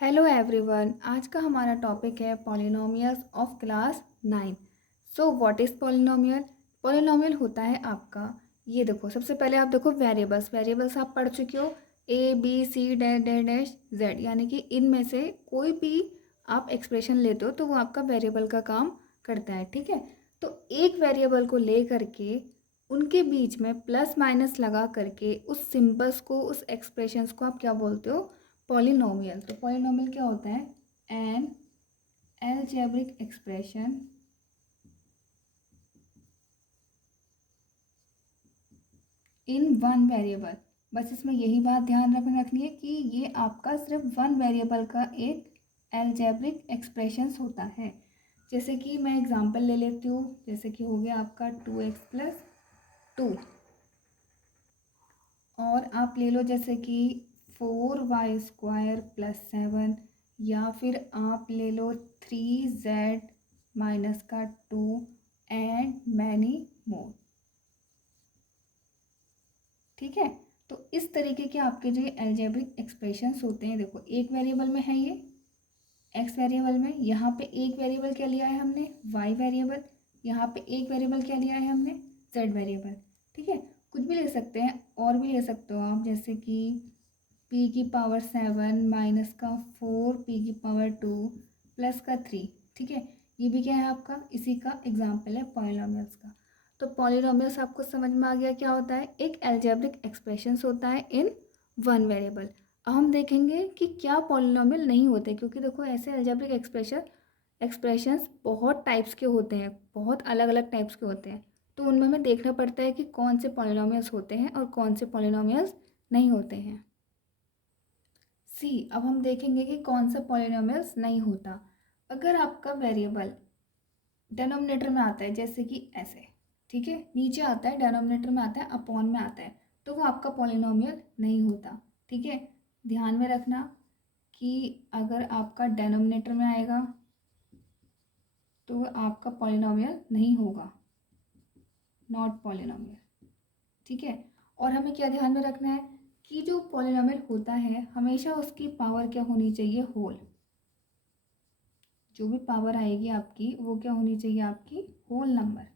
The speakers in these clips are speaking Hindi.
हेलो एवरीवन, आज का हमारा टॉपिक है polynomials of class 9। So what is polynomial? Polynomial होता है आपका, ये देखो, सबसे पहले आप देखो वेरिएबल्स आप पढ़ चुके हो, A B C dash dash dash Z, यानी कि इनमें से कोई भी आप एक्सप्रेशन लेते हो तो वो आपका वेरिएबल का काम करता है। ठीक है, तो एक वेरिएबल को ले करके उनके बीच में प्लस माइनस लगा करके उस सिंबल्स को, उस एक्सप्रेशंस को आप क्या बोलते हो? पॉलिनोमियल। तो पॉलिनोमियल क्या होता है? N algebraic expression in one variable. बस इसमें यही बात ध्यान रखनी है कि ये आपका सिर्फ वन वेरिएबल का एक अलजेब्रिक एक्सप्रेशंस होता है। जैसे कि मैं एग्जांपल ले लेती हूँ, जैसे कि हो गया आपका 2x+2, और आप ले लो जैसे कि 4y² + 7, या फिर आप ले लो 3z-2 एंड मैनी मोर। ठीक है, तो इस तरीके के आपके जो ये अलजेब्रिक एक्सप्रेशंस होते हैं, देखो एक वेरिएबल में है ये एक्स वेरिएबल में, यहाँ पे एक वेरिएबल क्या लिया है हमने? Y variable. यहाँ पे एक वेरिएबल क्या लिया है हमने? Z variable. ठीक है, कुछ भी ले सकते हैं, और भी ले सकते हो आप, जैसे कि p⁻7 - p⁻2 +3। ठीक है, ये भी क्या है आपका? इसी का एग्जाम्पल है पॉलिनोमियल्स का। तो पॉलिनोमियल्स आपको समझ में आ गया क्या होता है? एक अलजेब्रिक एक्सप्रेशंस होता है इन वन वेरिएबल। अब हम देखेंगे कि क्या पॉलिनोमियल नहीं होते, क्योंकि देखो ऐसे अलजेब्रिक एक्सप्रेशंस बहुत टाइप्स के होते हैं, बहुत अलग अलग टाइप्स के होते हैं। तो उनमें हमें देखना पड़ता है कि कौन से पॉलिनोमियल्स होते हैं और कौन से पॉलिनोमियल्स नहीं होते हैं। अब हम देखेंगे कि कौन सा पॉलिनोमियल्स नहीं होता। अगर आपका वेरिएबल डेनोमिनेटर में आता है, जैसे कि ऐसे, ठीक है, नीचे आता है, डेनोमिनेटर में आता है, अपॉन में आता है, तो वो आपका पॉलिनोमियल नहीं होता। ठीक है, ध्यान में रखना कि अगर आपका डेनोमिनेटर में आएगा तो वो आपका पॉलिनोमियल नहीं होगा, नॉट पॉलिनोमियल। ठीक है, और हमें क्या ध्यान में रखना है कि जो पॉलिनोमियल होता है हमेशा उसकी पावर क्या होनी चाहिए? होल। जो भी पावर आएगी आपकी वो क्या होनी चाहिए? आपकी होल नंबर।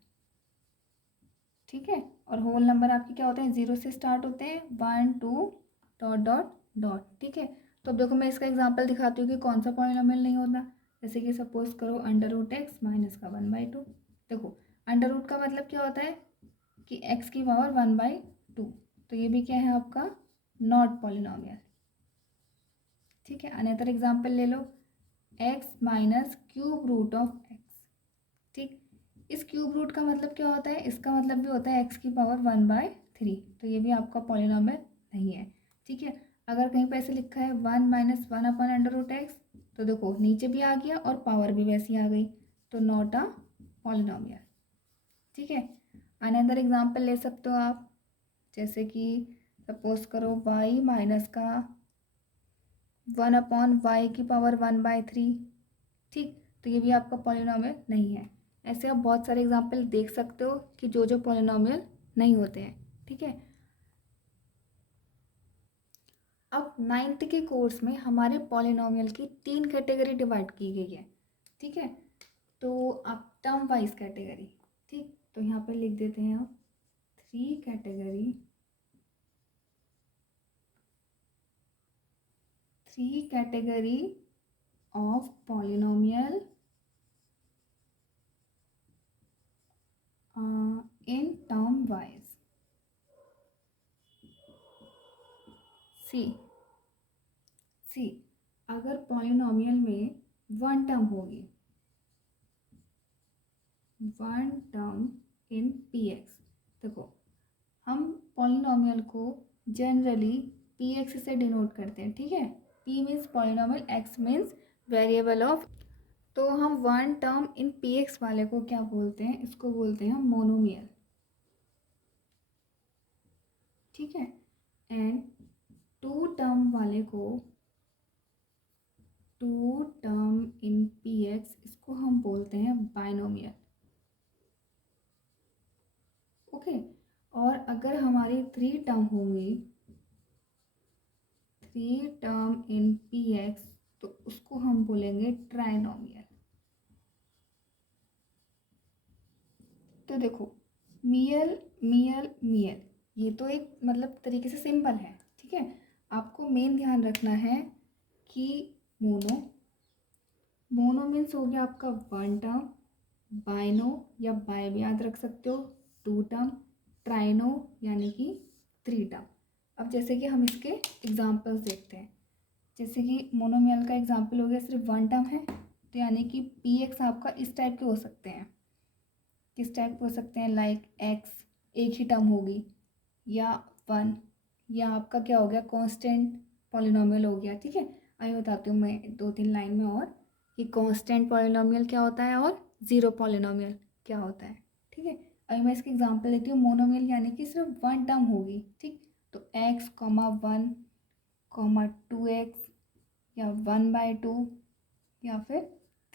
ठीक है, और होल नंबर आपके क्या होते हैं? 0 से स्टार्ट होते हैं, 1 2 डॉट डॉट डॉट। ठीक है, तो अब देखो मैं इसका एग्जांपल दिखाती हूँ कि कौन सा पॉलिनोमियल नहीं होता। जैसे कि सपोज करो √x - का 1/2। देखो √ का मतलब क्या होता है कि x की पावर 1/2, तो ये भी क्या है आपका? Not polynomial. ठीक है, अनदर एग्जांपल ले लो, x - √x। ठीक, इस क्यूब रूट का मतलब क्या होता है? इसका मतलब भी होता है x की पावर 1/3, तो ये भी आपका पॉलिनोमियल नहीं है। ठीक है, अगर कहीं पे ऐसे लिखा है 1 - 1/√x, तो देखो नीचे भी आ गया और पावर भी वैसी आ गई, तो नॉट अ पॉलिनोमियल। ठीक है, अनदर एग्जांपल ले सकते हो आप, जैसे कि सपोज करो y - का 1/y⁻3। ठीक, तो ये भी आपका पॉलिनोमियल नहीं है। ऐसे आप बहुत सारे एग्जांपल देख सकते हो कि जो जो पॉलिनोमियल नहीं होते हैं। ठीक है, अब 9th के कोर्स में हमारे पॉलिनोमियल की 3 कैटेगरी डिवाइड की गई है। ठीक है, तो आप टर्म वाइज कैटेगरी, ठीक, तो यहाँ पर लिख देते हैं आप 3 category of polynomial in term wise। सी सी अगर पॉलिनोमियल में वन टर्म होगी, one term in P x, देखो हम पॉलिनोमियल को जनरली पी एक्स से डिनोट करते हैं। ठीक है, P means polynomial, x means variable of, तो हम one term in P x वाले को क्या बोलते हैं? इसको बोलते हैं मोनोमियल। ठीक है, एंड टू टर्म वाले को, two term in P X, इसको हम बोलते हैं बाइनोमियल। ओके, और अगर हमारी 3 टर्म होंगी, 3 टर्म इन पी एक्स, तो हम बोलेंगे ट्राइनोमियल। तो देखो, मियल मियल मियल, ये तो एक मतलब तरीके से सिंपल है, ठीक है। आपको मेन ध्यान रखना है कि मोनो, मोनो मीन्स हो गया आपका वन टर्म, बाइनो या बाय भी याद रख सकते हो, टू टर्म, ट्राइनो यानी कि थ्री टर्म। अब जैसे कि हम इसके एग्जांपल्स देखते हैं, जैसे कि मोनोमियल का एग्जांपल हो गया सिर्फ वन टर्म है, तो यानी कि पी एक्स आपका इस टाइप के हो सकते हैं। किस टाइप के हो सकते हैं? लाइक एक्स एक ही टर्म होगी, या वन, या आपका क्या हो गया कांस्टेंट पॉलिनोमियल हो गया, ठीक है। आइए बताती हूँ मैं दो तीन लाइन में और कि कांस्टेंट पॉलिनोमियल क्या होता है और ज़ीरो पॉलिनोमियल क्या होता है, ठीक है। अभी मैं इसकी एग्जांपल लेती हूँ। मोनोमियल यानी कि सिर्फ वन टर्म होगी, ठीक। तो x comma one comma two x, या वन बाय टू, या फिर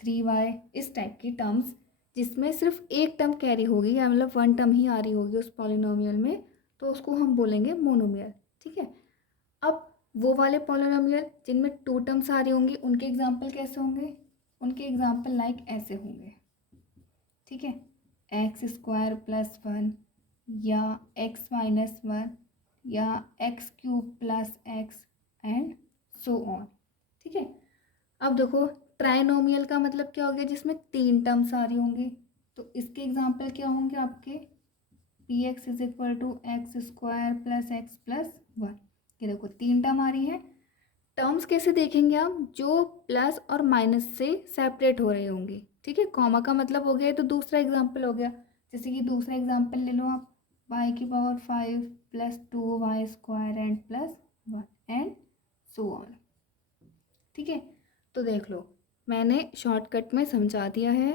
थ्री बाय, इस टाइप की टर्म्स जिसमें सिर्फ एक टर्म कैरी होगी, या मतलब वन टर्म ही आ रही होगी उस पॉलिनोमियल में, तो उसको हम बोलेंगे मोनोमियल, ठीक है। अब वो वाले पॉलिनोमियल जिनमें टू टर्म्स आ रही होंगी उनके एग्जाम्पल कैसे होंगे? उनके एग्जाम्पल लाइक ऐसे होंगे, ठीक है। एक्स स्क्वायर प्लस वन, या एक्स माइनस वन, या x cube plus x, and so on, ठीक है। अब देखो, ट्राइनोमियल का मतलब क्या हो गया? जिसमें तीन टर्म्स आ रही होंगी, तो इसके एग्जाम्पल क्या होंगे आपके? P X is equal to X square plus X plus one. ये देखो तीन टर्म आ रही है। टर्म्स कैसे देखेंगे आप? जो प्लस और माइनस से सेपरेट हो रहे होंगे, ठीक है। कॉमा का मतलब हो गया, तो दूसरा एग्जाम्पल हो गया। जैसे कि दूसरा एग्जाम्पल ले लो आप, वाई की power five plus two Y square and plus one, and so on, ठीक है। तो देख लो, मैंने शॉर्टकट में समझा दिया है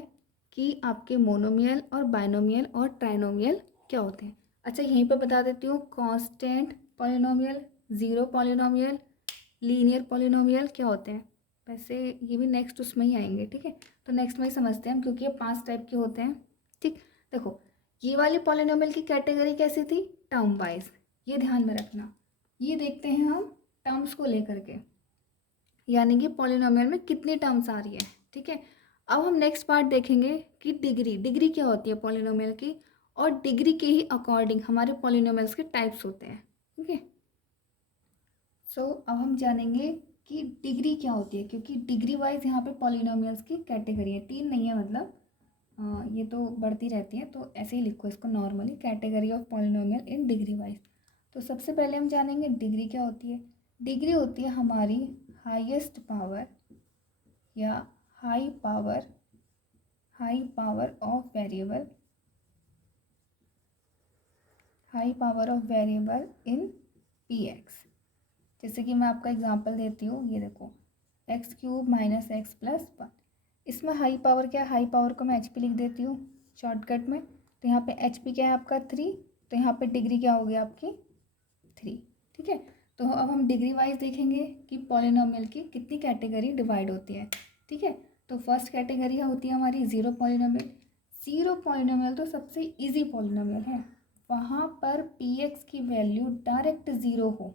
कि आपके मोनोमियल और बाइनोमियल और ट्राइनोमियल क्या होते हैं। अच्छा, यहीं पर बता देती हूँ, constant polynomial, zero polynomial, linear polynomial क्या होते हैं। वैसे ये भी नेक्स्ट उसमें ही आएंगे, ठीक है। तो नेक्स्ट में ही समझते हैं हम, क्योंकि ये 5 टाइप के होते हैं, ठीक। देखो, ये वाली पॉलिनोमियल की कैटेगरी कैसी थी? टर्म वाइज, ये ध्यान में रखना। ये देखते हैं हम टर्म्स को लेकर के, यानी कि पॉलिनोमियल में कितनी टर्म्स आ रही है, ठीक है। अब हम नेक्स्ट पार्ट देखेंगे कि डिग्री, डिग्री क्या होती है पॉलिनोमियल की, और डिग्री के ही अकॉर्डिंग हमारे पॉलिनोमियल्स के टाइप्स होते हैं, ठीक है। सो अब हम जानेंगे कि डिग्री क्या होती है, क्योंकि डिग्री वाइज यहाँ पे पॉलिनोमियल्स की कैटेगरी है, तीन नहीं है, मतलब ये तो बढ़ती रहती है, तो ऐसे ही लिखो इसको normally, category of polynomial in degree wise. तो सबसे पहले हम जानेंगे डिग्री क्या होती है। डिग्री होती है हमारी हाईएस्ट पावर या high power of variable, high power of variable in P x. जैसे कि मैं आपका एग्जांपल देती हूँ, ये देखो, x cube minus x plus one. इसमें हाई पावर क्या है? हाई पावर को मैं एच पी लिख देती हूँ शॉर्टकट में। तो यहाँ पे एच पी क्या है आपका? थ्री। तो यहाँ पे डिग्री क्या होगी आपकी? थ्री, ठीक है। तो अब हम डिग्री वाइज देखेंगे कि पॉलिनोमियल की कितनी कैटेगरी डिवाइड होती है, ठीक है। तो फर्स्ट कैटेगरी होती है हमारी ज़ीरो पॉलिनोमियल। ज़ीरो पॉलिनोमियल तो सबसे इजी पॉलिनोमियल है, वहाँ पर पी एक्स की वैल्यू डायरेक्ट ज़ीरो हो,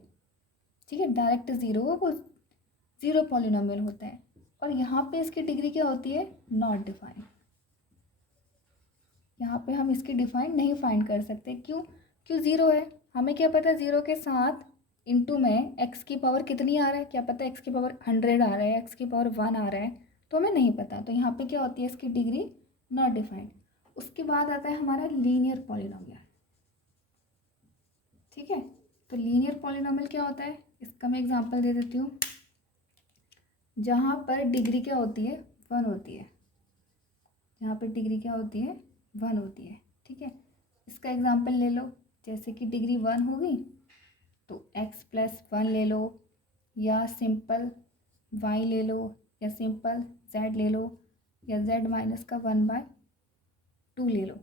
ठीक है, डायरेक्ट ज़ीरो हो, वो ज़ीरो पॉलिनोमियल होता है। और यहाँ पे इसकी डिग्री क्या होती है? Not defined. यहाँ पे हम इसकी डिफाइंड नहीं फाइंड कर सकते, क्यों? क्यों ज़ीरो है, हमें क्या पता ज़ीरो के साथ इंटू में एक्स की पावर कितनी आ रहा है, क्या पता एक्स की पावर 100 आ रहा है, एक्स की पावर 1 आ रहा है, तो हमें नहीं पता। तो यहाँ पे क्या होती है इसकी डिग्री? Not defined. उसके बाद आता है हमारा लीनियर पॉलिनोमियल, ठीक है। तो लीनियर पॉलिनोमियल क्या होता है, इसका मैं एग्जांपल दे देती हूँ। जहाँ पर डिग्री क्या होती है? वन होती है। जहाँ पर डिग्री क्या होती है? वन होती है, ठीक है। इसका एग्जांपल ले लो, जैसे कि डिग्री वन हो गई तो एक्स प्लस वन ले लो, या सिंपल वाई ले लो, या सिंपल जेड ले लो, या जेड माइनस का वन बाय टू ले लो।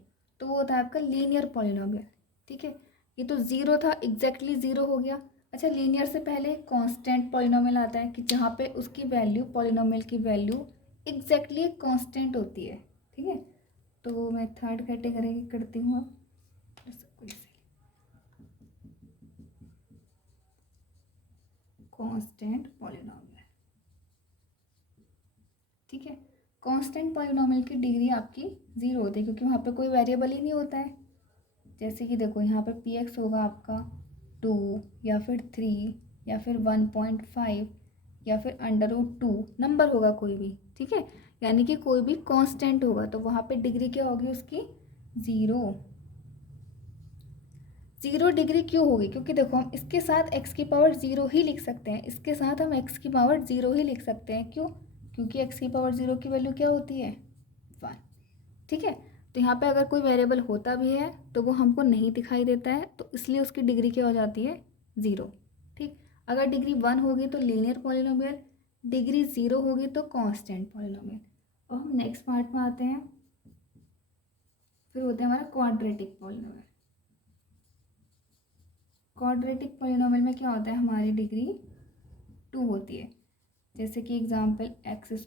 तो वो होता है आपका लीनियर पॉलिनोमियल, ठीक है। ये तो ज़ीरो था, एग्जैक्टली ज़ीरो हो गया। अच्छा, लीनियर से पहले कांस्टेंट पॉलिनोमियल आता है, कि जहाँ पे उसकी वैल्यू, पॉलिनोमियल की वैल्यू एग्जैक्टली कांस्टेंट होती है, ठीक है। तो मैं थर्ड कैटेगरी करती हूँ अब, कांस्टेंट पॉलिनोमियल। ठीक है। कांस्टेंट पॉलिनोमियल की डिग्री आपकी 0 होती है क्योंकि वहाँ पे कोई वेरिएबल ही नहीं होता है। जैसे कि देखो यहाँ पे पी एक्स होगा आपका 2 या फिर 3 या फिर 1.5 या फिर √2 नंबर होगा कोई भी, ठीक है। यानी कि कोई भी कांस्टेंट होगा तो वहाँ पे डिग्री क्या होगी उसकी 0। 0 डिग्री क्यों होगी? क्योंकि देखो हम इसके साथ x की पावर 0 ही लिख सकते हैं, इसके साथ हम x की पावर 0 ही लिख सकते हैं। क्यों? क्योंकि x की पावर 0 की वैल्यू क्या होती है 1, ठीक है। तो यहाँ पे अगर कोई वेरिएबल होता भी है तो वो हमको नहीं दिखाई देता है, तो इसलिए उसकी डिग्री क्या हो जाती है 0, ठीक। अगर डिग्री 1 होगी तो लीनियर पॉलिनोमियल, डिग्री 0 होगी तो कांस्टेंट पॉलिनोमियल। और हम नेक्स्ट पार्ट में आते हैं, फिर होता है हमारा क्वाड्रेटिक पॉलिनोमियल। क्वाड्रेटिक पॉलिनोमियल में क्या होता है, हमारी डिग्री 2 होती है। जैसे कि एग्जांपल x²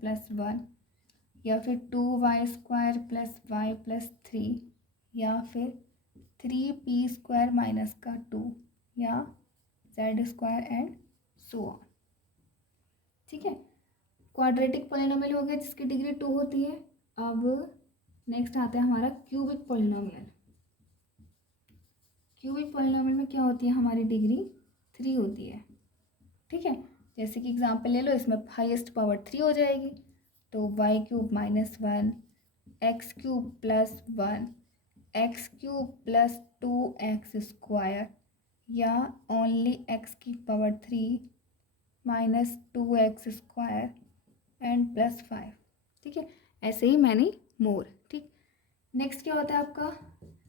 + 1 या फिर 2y² + y + 3 या फिर 3p² - 2 या z² एंड सो ऑन, ठीक है। क्वाड्रेटिक पॉलिनोमियल हो गया जिसकी डिग्री 2 होती है। अब नेक्स्ट आता है हमारा क्यूबिक पॉलिनोमियल। क्यूबिक पॉलिनोमियल में क्या होती है, हमारी डिग्री 3 होती है, ठीक है। जैसे कि एग्जांपल ले लो, इसमें हाईएस्ट पावर 3 हो जाएगी, तो y³ - 1 x³ + 1 x³ + 2x² या ओनली x की पावर 3 - 2x² एंड +5, ठीक है। ऐसे ही मैनी मोर, ठीक। नेक्स्ट क्या होता है आपका,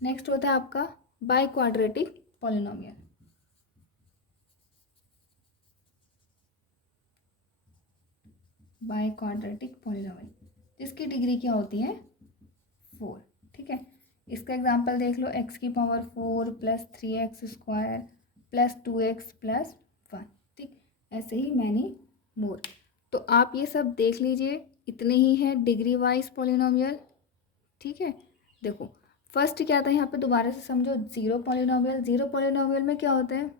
नेक्स्ट होता है आपका by quadratic polynomial. By quadratic polynomial जिसकी डिग्री क्या होती है 4, ठीक है। इसका एग्जांपल देख लो, x की पावर 4 + 3x² + 2x + 1, ठीक। ऐसे ही मैनी मोर। तो आप ये सब देख लीजिए, इतने ही हैं डिग्री वाइज पॉलिनोमियल, ठीक है। देखो फर्स्ट क्या था यहाँ पे, दोबारा से समझो, 0 पॉलिनोमियल। 0 पॉलिनोमियल में क्या होता है,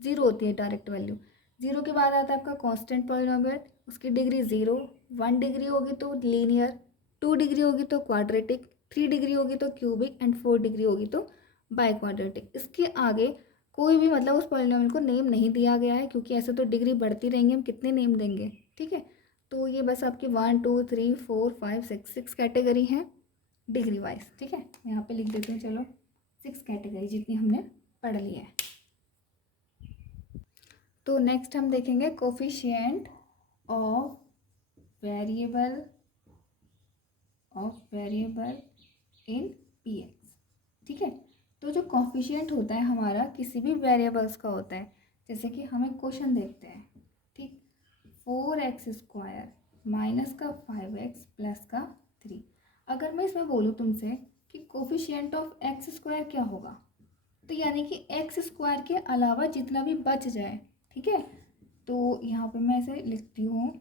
0 होती है डायरेक्ट वैल्यू। 0 के बाद आता है आपका कांस्टेंट पॉलिनोमियल, उसकी डिग्री 0। 1 डिग्री होगी तो लीनियर, 2 डिग्री होगी तो क्वाड्रेटिक, 3 डिग्री होगी तो क्यूबिक एंड 4 डिग्री होगी तो बाई क्वाड्रेटिक। इसके आगे कोई भी मतलब उस पॉलिनोमियल को नेम नहीं दिया गया है, क्योंकि ऐसे तो डिग्री बढ़ती रहेंगी, हम कितने नेम देंगे, ठीक है। तो ये बस आपकी 1 2 3 4 5 6 कैटेगरी हैं डिग्री वाइज, ठीक है। यहाँ पे लिख देते हैं, चलो 6 कैटेगरी जितनी हमने पढ़ ली है। तो नेक्स्ट हम देखेंगे coefficient of variable in px, ठीक है। तो जो कोफिशिएंट होता है हमारा किसी भी वेरिएबल्स का होता है, जैसे कि हमें क्वेश्चन देखते हैं, ठीक। 4x² - 5x + 3। अगर मैं इसमें बोलूँ तुमसे कि कोफिशिएंट ऑफ x² क्या होगा, तो यानी कि x² के अलावा जितना भी बच जाए, ठीक है। तो यहाँ पे मैं इसे लिखती हूँ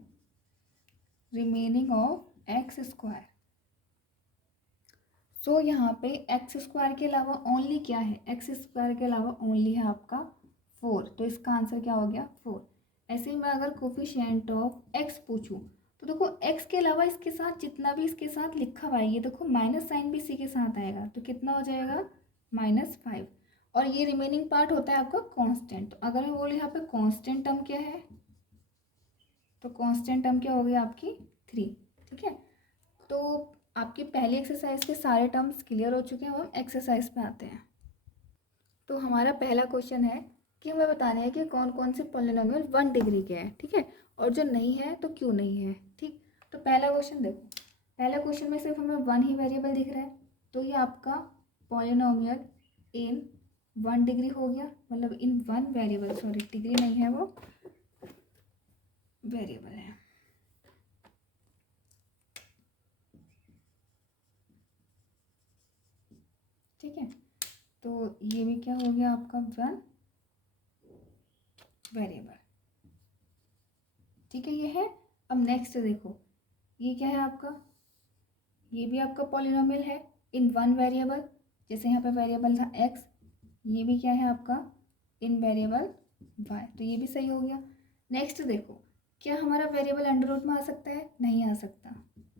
रिमेनिंग ऑफ x²। सो यहाँ पे x² के अलावा ओनली क्या है, x² के अलावा ओनली है आपका 4, तो इसका आंसर क्या हो गया 4। ऐसे ही मैं अगर कोफिशिएंट ऑफ x पूछूं तो देखो x के अलावा इसके साथ जितना भी इसके साथ लिखा हुआ है, ये देखो माइनस साइन भी इसी के साथ आएगा, तो कितना हो जाएगा -5। और ये रिमेनिंग पार्ट होता है आपका कांस्टेंट। तो अगर मैं बोलूँ यहाँ पे कांस्टेंट टर्म क्या है, तो कांस्टेंट टर्म क्या हो गया आपकी 3, ठीक है। तो आपकी पहली एक्सरसाइज के सारे टर्म्स क्लियर हो चुके हैं, हम एक्सरसाइज पे आते हैं। तो हमारा पहला क्वेश्चन है कि हमें बताना है कि कौन कौन से पॉलिनोमियल 1 डिग्री के हैं, ठीक है, और जो नहीं है तो क्यों नहीं है, ठीक। तो पहला क्वेश्चन देखो, पहला क्वेश्चन में सिर्फ हमें 1 ही वेरिएबल दिख रहा है, तो ये आपका पॉलिनोमियल इन 1 डिग्री हो गया, मतलब इन 1 वेरिएबल, सॉरी डिग्री नहीं है वो वेरिएबल है, ठीक है। तो ये भी क्या हो गया आपका 1 वेरिएबल, ठीक है, ये है। अब नेक्स्ट देखो, ये क्या है आपका, ये भी आपका पॉलिनोमियल है इन 1 वेरिएबल, जैसे यहाँ पे वेरिएबल था x, ये भी क्या है आपका इन वेरिएबल y, तो ये भी सही हो गया। नेक्स्ट देखो क्या हमारा वेरिएबल अंडर रूट में आ सकता है? नहीं आ सकता,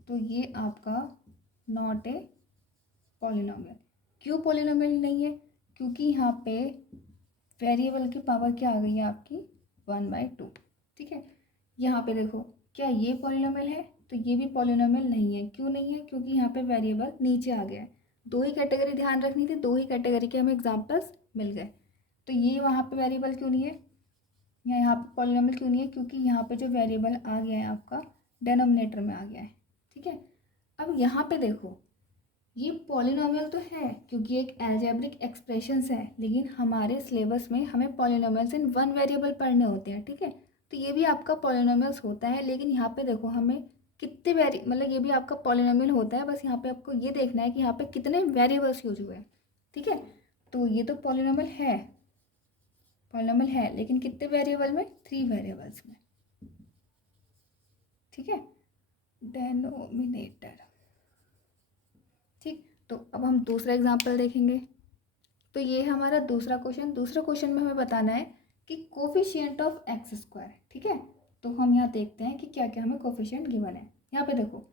तो ये आपका नॉट ए पॉलिनोमियल। क्यों पॉलिनोमियल नहीं है? क्योंकि यहाँ पे वेरिएबल की पावर क्या आ गई है आपकी 1/2। ठीक है, यहाँ पे देखो क्या ये पॉलिनोमियल है? तो ये भी पॉलिनोमियल नहीं है। क्यों नहीं है? क्योंकि यहाँ पे वेरिएबल नीचे आ गया है। दो ही कैटेगरी ध्यान रखनी थी, दो ही कैटेगरी के हमें एग्जाम्पल्स मिल गए। तो ये वहाँ पे वेरिएबल क्यों नहीं है या यहाँ पे पॉलिनोमियल क्यों नहीं है? क्योंकि यहाँ पे जो वेरिएबल आ गया है आपका डेनोमिनेटर में आ गया है। ठीक है, अब यहाँ पे देखो ये पॉलिनोमियल तो है क्योंकि एक अलजेब्रिक एक्सप्रेशंस है, लेकिन हमारे सिलेबस में हमें पॉलिनोमियल्स इन वन वेरिएबल पढ़ने होते हैं। ठीक है, तो ये भी आपका पॉलिनोमियल्स होता है, लेकिन यहाँ पे देखो हमें कितने मतलब ये भी आपका पॉलिनोमियल होता है, बस यहाँ पे आपको ये देखना है कि यहाँ पे कितने वेरिएबल्स यूज हुए हैं। ठीक है, तो ये तो पॉलिनोमियल है, लेकिन कितने वेरिएबल में? 3 वेरिएबल्स में। ठीक है, डेनोमिनेटर। ठीक, तो अब हम दूसरा एग्जाम्पल देखेंगे। तो ये है हमारा दूसरा क्वेश्चन। दूसरे क्वेश्चन में हमें बताना है कि कोफिशिएंट ऑफ एक्स स्क्वायर। ठीक है, तो हम यहाँ देखते हैं कि क्या क्या हमें कोफिशिएंट गिवन है। यहाँ पे देखो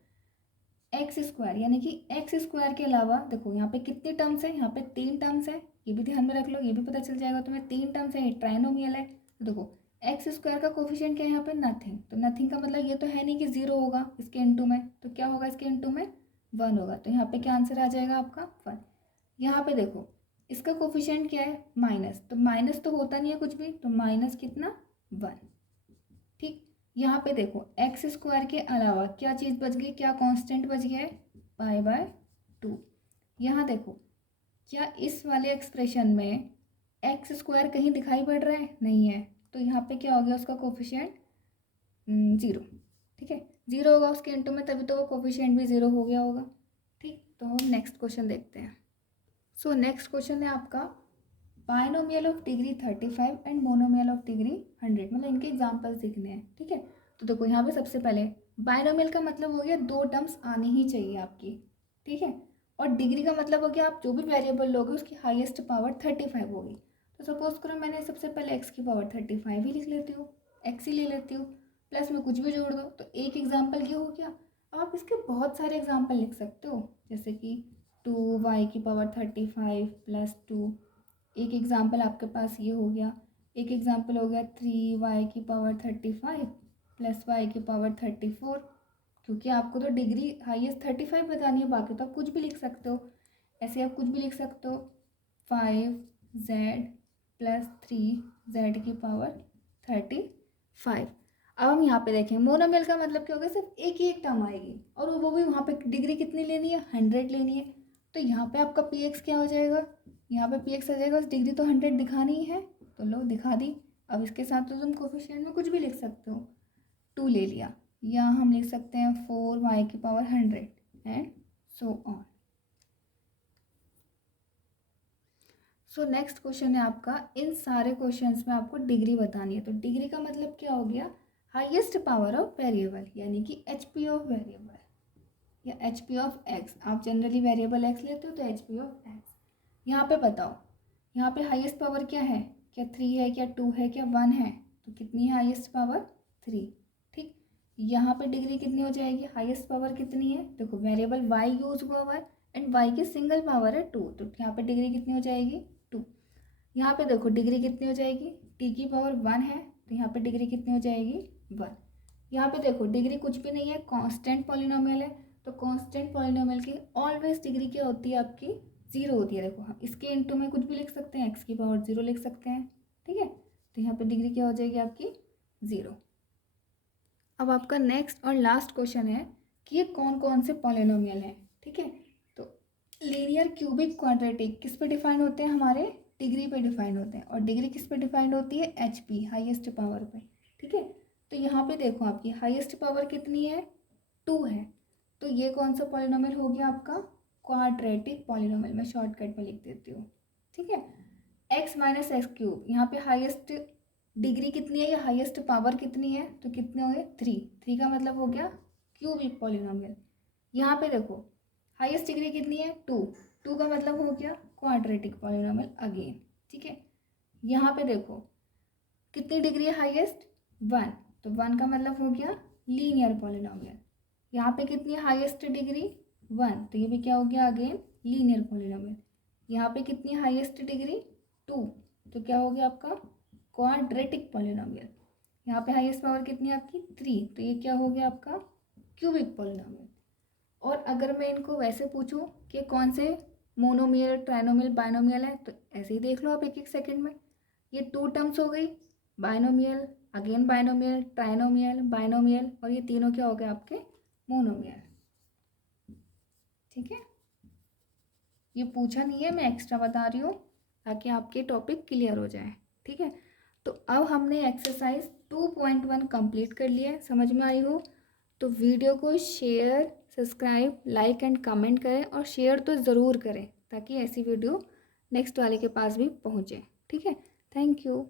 एक्स स्क्वायर यानी कि एक्स स्क्वायर के अलावा देखो यहाँ पे कितने टर्म्स है? यहाँ पे 3 टर्म्स है, ये भी ध्यान में रख लो, ये भी पता चल जाएगा तुम्हें। 3 टर्म्स है, ये ट्राइनोमियल है। तो देखो एक्स स्क्वायर का कोफिशिएंट क्या है यहाँ पे? नथिंग। तो नथिंग का मतलब ये तो है नहीं कि 0 होगा इसके इनटू में, तो क्या होगा इसके इनटू में? 1 होगा। तो यहाँ पे क्या आंसर आ जाएगा आपका? 1। यहाँ पे देखो इसका कोफिशिएंट क्या है? माइनस, तो माइनस तो होता नहीं है कुछ भी, तो माइनस कितना? 1। ठीक, यहाँ पे देखो एक्स स्क्वायर के अलावा क्या चीज़ बच गई? क्या कांस्टेंट बच गया है? π/2। यहाँ देखो क्या इस वाले एक्सप्रेशन में एक्स स्क्वायर कहीं दिखाई पड़ रहा है? नहीं है, तो यहाँ पे क्या हो गया उसका कोफिशिएंट? 0। ठीक है, 0 होगा उसके इंटू में, तभी तो वो कोफिशिएंट भी 0 हो गया होगा। ठीक, तो हम नेक्स्ट क्वेश्चन देखते हैं। सो नेक्स्ट क्वेश्चन है आपका binomial of degree 35 and monomial of degree 100, मतलब इनके एग्जांपल्स दिखने हैं। ठीक है, तो देखो यहाँ पे सबसे पहले बाइनोमियल का मतलब हो गया 2 टर्म्स आनी ही चाहिए आपकी। ठीक है, और डिग्री का मतलब हो गया आप जो भी वेरिएबल लोगे उसकी हाईएस्ट पावर 35 होगी। तो सपोज करो मैंने सबसे पहले एक्स की पावर 35 ही लिख लेती हूँ, एक्स ही ले लेती हूँ, प्लस में कुछ भी जोड़ दो, तो एक एग्जाम्पल ये हो गया। अब आप इसके बहुत सारे एग्जाम्पल लिख सकते हो, जैसे कि 2y की पावर 35 प्लस 2, एक एग्जाम्पल आपके पास ये हो गया। एक एग्जाम्पल हो गया 3y की पावर 35 प्लस y की पावर 34, क्योंकि आपको तो डिग्री हाईएस्ट 35 बतानी है, बाकी तो आप कुछ भी लिख सकते हो। ऐसे आप कुछ भी लिख सकते हो 5z प्लस 3z की पावर 35। अब हम यहाँ पे देखें मोनोमियल का मतलब क्या होगा? सिर्फ एक ही एक टर्म आएगी, और वो भी वहाँ पे डिग्री कितनी लेनी है? 100 लेनी है। तो यहाँ पे आपका px क्या हो जाएगा? यहाँ पे px आ जाएगा, डिग्री तो 100 दिखानी ही है, तो लो दिखा दी। अब इसके साथ तो तुम कोफिशिएंट में कुछ भी लिख सकते हो, 2 ले लिया, या हम लिख सकते हैं 4y की power 100 and so on. So next question है आपका, इन सारे क्वेश्चंस में आपको डिग्री बतानी है। तो डिग्री का मतलब क्या हो गया? हाईएस्ट पावर ऑफ वेरिएबल, यानी कि HP ऑफ वेरिएबल या HP ऑफ x। आप जनरली वेरिएबल x लेते हो तो HP ऑफ x। यहाँ पे बताओ, यहाँ पे हाईएस्ट पावर क्या है? क्या 3 है, क्या 2 है, क्या 1 है? तो कितनी है हाईएस्ट पावर? 3। ठीक, यहाँ पे डिग्री कितनी हो जाएगी? हाईएस्ट पावर कितनी है? देखो वेरिएबल y यूज हुआ है एंड y की सिंगल पावर है 2, तो यहाँ पे डिग्री कितनी हो जाएगी? 2। यहाँ पे देखो डिग्री कितनी हो जाएगी? t की पावर 1 है, तो यहाँ पे डिग्री कितनी हो जाएगी? 1। यहाँ पे देखो डिग्री कुछ भी नहीं है, कांस्टेंट पॉलिनोमियल है, तो कांस्टेंट पॉलिनोमियल की ऑलवेज डिग्री क्या होती है आपकी? 0 होती है। देखो हम इसके इनटू में कुछ भी लिख सकते हैं, x की पावर 0 लिख सकते हैं। ठीक है, तो यहाँ पे डिग्री क्या हो जाएगी आपकी? 0। अब आपका नेक्स्ट और लास्ट क्वेश्चन है कि ये कौन कौन से पॉलिनोमियल हैं। ठीक है, तो लीनियर क्यूबिक क्वाड्रेटिक किस पे डिफाइन होते हैं? हमारे डिग्री पे डिफाइन होते हैं, और डिग्री किस पे डिफाइंड होती है? HP, हाईएस्ट पावर पे। ठीक है, तो यहाँ पे देखो आपकी हाईएस्ट पावर कितनी है? 2 है, तो ये कौन सा पॉलिनोमियल हो गया आपका? Quadratic polynomial. मैं शॉर्टकट में लिख देती हूँ। ठीक है, x माइनस एक्स क्यूब, यहाँ पे हाईएस्ट डिग्री कितनी है या हाईएस्ट पावर कितनी है? तो कितने हो गए? 3। 3 का मतलब हो गया क्यूबिक पॉलिनोमियल। यहाँ पे देखो हाईएस्ट डिग्री कितनी है? 2। 2 का मतलब हो गया क्वाड्रेटिक पॉलिनोमियल अगेन। ठीक है, यहाँ पे देखो कितनी डिग्री है हाईएस्ट? 1, तो 1 का मतलब हो गया लीनियर पॉलिनोमियल। यहाँ पे कितनी हाईएस्ट डिग्री 1, तो ये भी क्या हो गया अगेन लीनियर पॉलिनोमियल। यहाँ पे कितनी हाईएस्ट डिग्री 2, तो क्या हो गया आपका क्वाड्रेटिक पॉलिनोमियल। यहाँ पे हाईएस्ट पावर कितनी है आपकी 3, तो ये क्या हो गया आपका क्यूबिक पॉलिनोमियल। और अगर मैं इनको वैसे पूछूं कि कौन से मोनोमियल, ट्राइनोमियल, बाइनोमियल है, तो ऐसे ही देख लो आप एक एक सेकंड में। ये 2 टर्म्स हो गई, binomial, again binomial, trinomial, binomial, और ये तीनों क्या हो गए आपके मोनोमियल। ठीक है, ये पूछा नहीं है, मैं एक्स्ट्रा बता रही हूँ ताकि आपके टॉपिक क्लियर हो जाए। ठीक है, तो अब हमने एक्सरसाइज 2.1 कंप्लीट कर लिया है, समझ में आई हो तो वीडियो को share, subscribe, like and comment करें, और शेयर तो ज़रूर करें ताकि ऐसी वीडियो नेक्स्ट वाले के पास भी पहुँचे। ठीक है, थैंक यू।